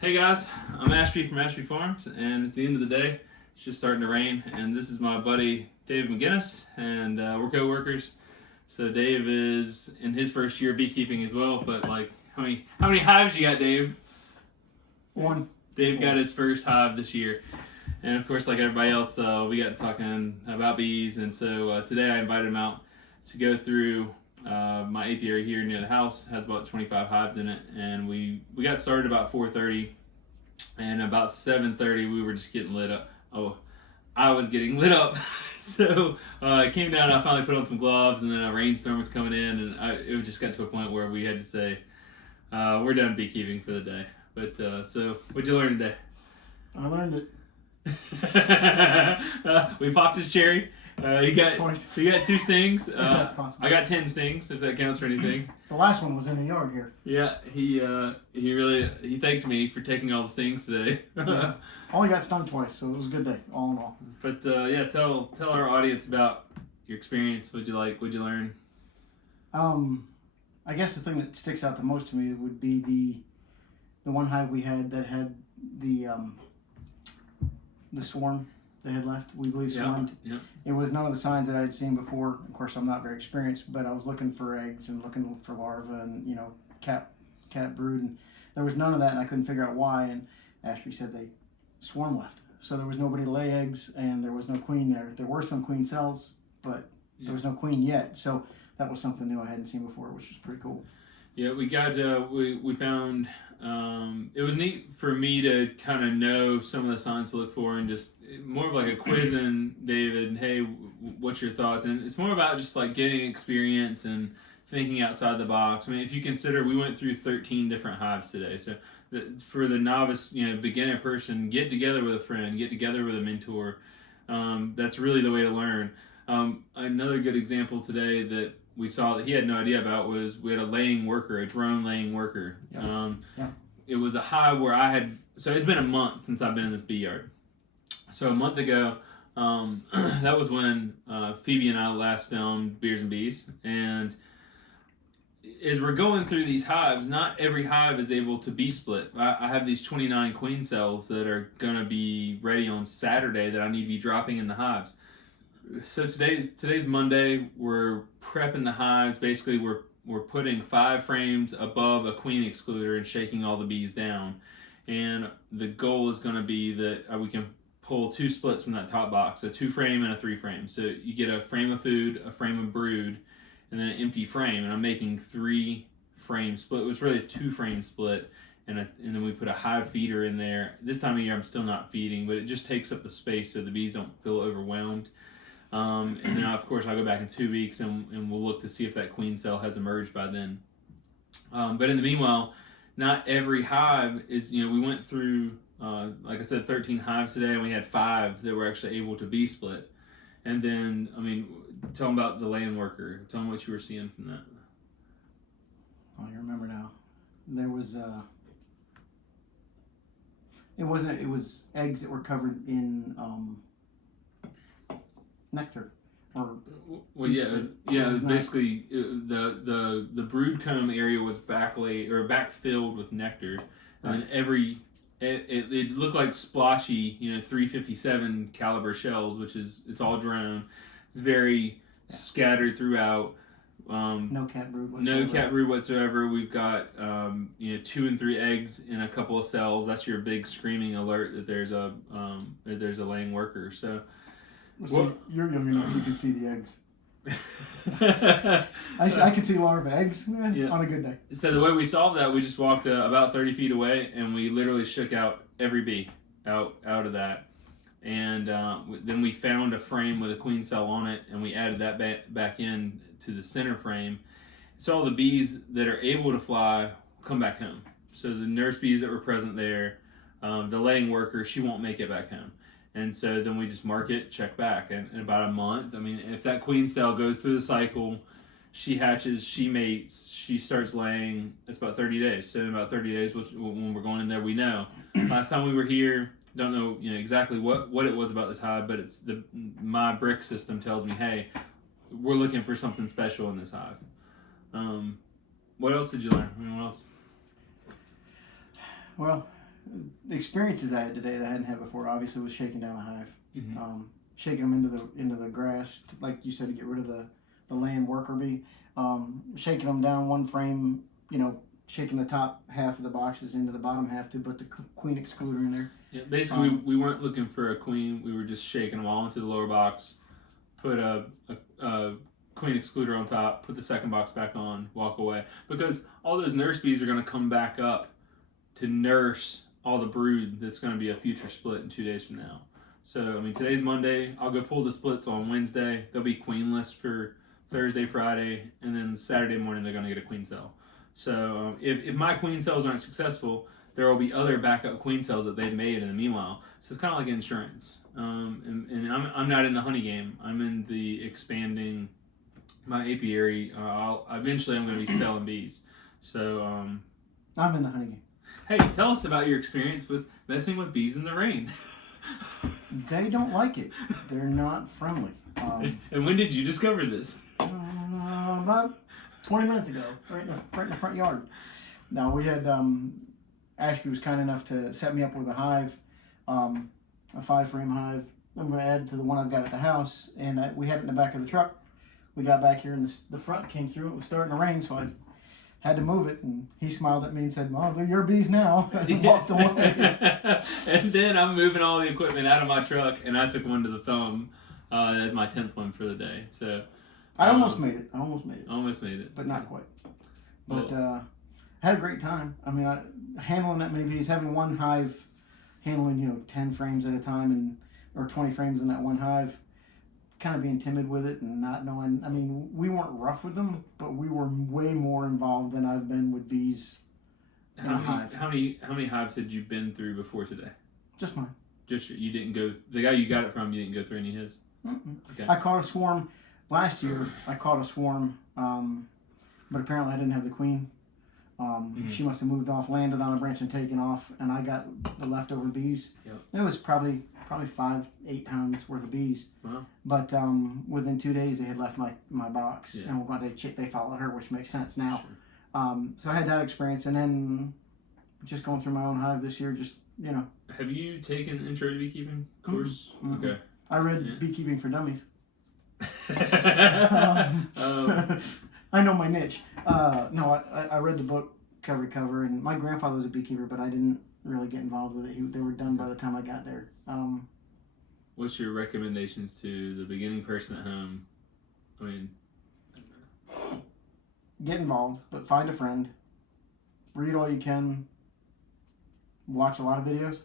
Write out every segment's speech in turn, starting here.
Hey guys, I'm Ashby from Ashby Farms, and it's the end of the day. It's just starting to rain, and this is my buddy Dave McGinnis, and we're co-workers. So Dave is in his first year of beekeeping as well. But like, how many hives you got, Dave? One. Dave got his first hive this year, and of course, like everybody else, we got to talking about bees. And so today I invited him out to go through my apiary here near the house. Has about 25 hives in it, and we got started about 4:30, and about 7:30 we were just getting lit up. Oh, I was getting lit up. So I came down. I finally put on some gloves, and then a rainstorm was coming in, and it just got to a point where we had to say we're done beekeeping for the day. But so what'd you learn today? I learned it. We popped his cherry. He got two stings. If that's possible. I got 10 stings, if that counts for anything. The last one was in the yard here. Yeah, he thanked me for taking all the stings today. Yeah. Only got stung twice, so it was a good day, all in all. But yeah, tell our audience about your experience. What'd you like? What'd you learn? I guess the thing that sticks out the most to me would be the one hive we had that had the swarm they had left. We believe swarmed. Yeah. It was none of the signs that I had seen before. Of course, I'm not very experienced, but I was looking for eggs and looking for larvae and cat brood, and there was none of that, and I couldn't figure out why. And Ashby said they swarm left, so there was nobody to lay eggs, and there was no queen there. There were some queen cells, but there was no queen yet. So that was something new I hadn't seen before, which was pretty cool. Yeah, we got we found it was neat for me to kind of know some of the signs to look for, and just more of like a quizzing David. Hey, what's your thoughts? And it's more about just like getting experience and thinking outside the box. I mean, if you consider we went through 13 different hives today, so for the novice, beginner person, get together with a friend, get together with a mentor. That's really the way to learn. Another good example today that we saw that he had no idea about was we had a drone laying worker. It was a hive where so it's been a month since I've been in this bee yard. So a month ago, that was when Phoebe and I last filmed Beers and Bees. And as we're going through these hives, not every hive is able to bee split. I have these 29 queen cells that are going to be ready on Saturday that I need to be dropping in the hives. So today's Monday. We're prepping the hives. Basically, we're putting 5 frames above a queen excluder and shaking all the bees down. And the goal is going to be that we can pull 2 splits from that top box, a 2 frame and a 3 frame. So you get a frame of food, a frame of brood, and then an empty frame. And I'm making 3 frame split. It was really a 2 frame split. And then we put a hive feeder in there. This time of year, I'm still not feeding, but it just takes up the space so the bees don't feel overwhelmed. And then, of course, I'll go back in 2 weeks and we'll look to see if that queen cell has emerged by then. But in the meanwhile, not every hive is, we went through, like I said, 13 hives today, and we had 5 that were actually able to bee split. And then, tell them about the laying worker. Tell them what you were seeing from that. Oh, you remember now. There was, it was eggs that were covered in, nectar, it was basically the brood comb area was backfilled with nectar, and then it looked like splotchy 357 caliber shells, which is it's all drone. It's very scattered throughout. No cat brood whatsoever. We've got 2 and 3 eggs in a couple of cells. That's your big screaming alert that there's a laying worker. So. So you're young enough you can see the eggs. I can see larvae eggs on a good day. So the way we solved that, we just walked about 30 feet away, and we literally shook out every bee out of that. And then we found a frame with a queen cell on it, and we added that back in to the center frame. So all the bees that are able to fly come back home. So the nurse bees that were present there, the laying worker, she won't make it back home. And so then we just mark it, check back. And in about a month, if that queen cell goes through the cycle, she hatches, she mates, she starts laying, it's about 30 days. So in about 30 days, when we're going in there, we know. Last time we were here, don't know exactly what it was about this hive, but my brick system tells me, hey, we're looking for something special in this hive. What else did you learn? What else? Well, the experiences I had today that I hadn't had before obviously was shaking down a hive, Mm-hmm. shaking them into the grass, like you said, to get rid of the land worker bee, shaking them down one frame, shaking the top half of the boxes into the bottom half to put the queen excluder in there. Yeah, basically, we weren't looking for a queen. We were just shaking them all into the lower box, put a queen excluder on top, put the second box back on, walk away. Because all those nurse bees are going to come back up to nurse all the brood that's going to be a future split in 2 days from now. So, I mean, today's Monday. I'll go pull the splits on Wednesday. They'll be queenless for Thursday, Friday, and then Saturday morning they're going to get a queen cell. So, if my queen cells aren't successful, there will be other backup queen cells that they've made in the meanwhile. So it's kind of like insurance. And I'm not in the honey game. I'm in the expanding my apiary. Eventually I'm going to be selling bees. So I'm in the honey game. hey, tell us about your experience with messing with bees in the rain. They don't like it. They're not friendly. And when did you discover this? About 20 minutes ago, right in the front yard. Now we had Ashby was kind enough to set me up with a hive, a 5-frame hive. I'm going to add to the one I've got at the house, and we had it in the back of the truck. We got back here, and the front came through. It was starting to rain, so I had to move it. And he smiled at me and said, "Oh, they're your bees now," and walked away. And then I'm moving all the equipment out of my truck, and I took one to the thumb as my 10th one for the day. So I almost made it. Almost made it, but not quite. But had a great time. I mean, handling that many bees, having one hive, handling 10 frames at a time, or 20 frames in that one hive, kind of being timid with it and not knowing. I mean, we weren't rough with them, but we were way more involved than I've been with bees in a hive. How many hives had you been through before today? Just mine. You didn't go. The guy you got it from, you didn't go through any of his. Mm-mm. Okay. I caught a swarm last year. But apparently I didn't have the queen. She must have moved off, landed on a branch, and taken off, and I got the leftover bees. Yep. It was probably 5-8 pounds worth of bees. Wow. But within 2 days they had left my box, Yeah. and they followed her, which makes sense now. Sure. So I had that experience, and then just going through my own hive this year. Have you taken the Intro to Beekeeping course? Mm-hmm. Okay. I read Beekeeping for Dummies. I know my niche. No, I read the book cover to cover, and my grandfather was a beekeeper, but I didn't really get involved with it. They were done by the time I got there. What's your recommendations to the beginning person at home? I mean, get involved, but find a friend. Read all you can. Watch a lot of videos.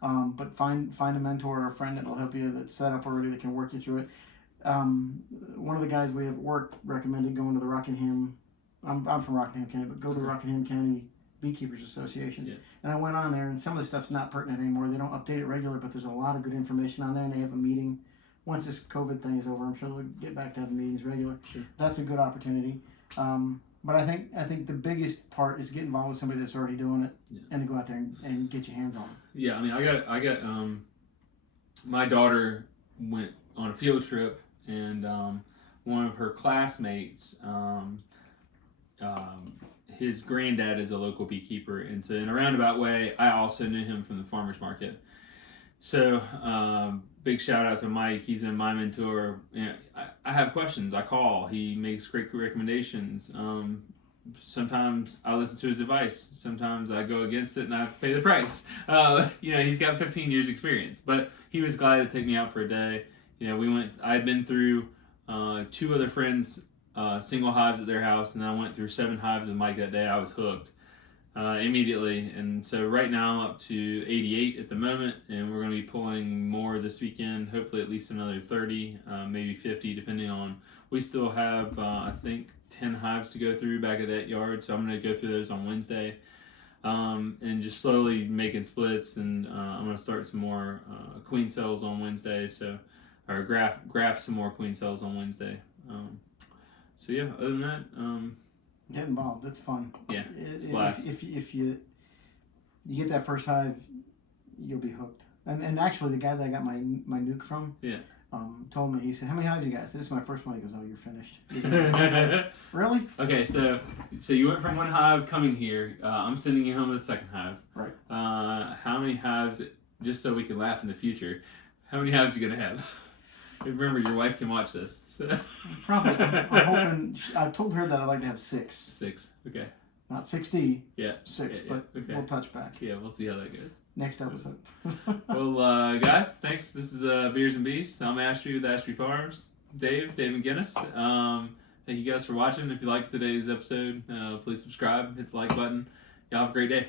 But find a mentor or a friend that will help you, that's set up already, that can work you through it. One of the guys we have at work recommended going to the Rockingham. I'm from Rockingham County, but go to the Rockingham County Beekeepers Association. Yeah. And I went on there, and some of the stuff's not pertinent anymore. They don't update it regular, but there's a lot of good information on there, and they have a meeting. Once this COVID thing is over, I'm sure they'll get back to having meetings regular. Sure. That's a good opportunity. But I think the biggest part is get involved with somebody that's already doing it, and to go out there and get your hands on it. Yeah, I mean, I got my daughter went on a field trip, and one of her classmates, his granddad is a local beekeeper, and so in a roundabout way, I also knew him from the farmer's market. So big shout out to Mike. He's been my mentor. I have questions. I call. He makes great recommendations. Sometimes I listen to his advice. Sometimes I go against it and I pay the price. He's got 15 years experience, but he was glad to take me out for a day. I'd been through 2 other friends' single hives at their house, and I went through 7 hives with Mike that day. I was hooked immediately, and so right now I'm up to 88 at the moment, and we're going to be pulling more this weekend, hopefully at least another 30, maybe 50, depending on. We still have, I think, 10 hives to go through back at that yard, so I'm going to go through those on Wednesday, and just slowly making splits, and I'm going to start some more queen cells on Wednesday, or graft some more queen cells on Wednesday. So yeah, other than that, get involved. It's fun. Yeah, it's a blast. If you get that first hive, you'll be hooked. And actually, the guy that I got my nuke from, told me, he said, "How many hives you got?" I said, "This is my first one." He goes, "Oh, you're finished." Really? Okay, so you went from one hive coming here. I'm sending you home with the second hive. Right. many hives, just so we can laugh in the future. How many hives you gonna have? Remember, your wife can watch this. So. Probably. I'm hoping. I've told her that I'd like to have 6. 6. Okay. Not 60. Yeah. 6, yeah, but okay. we'll touch back. Yeah, we'll see how that goes. Next episode. Well, guys, thanks. This is Beers and Beasts. I'm Ashby with Ashby Farms. Dave McGinnis. Thank you guys for watching. If you liked today's episode, please subscribe, hit the like button. Y'all have a great day.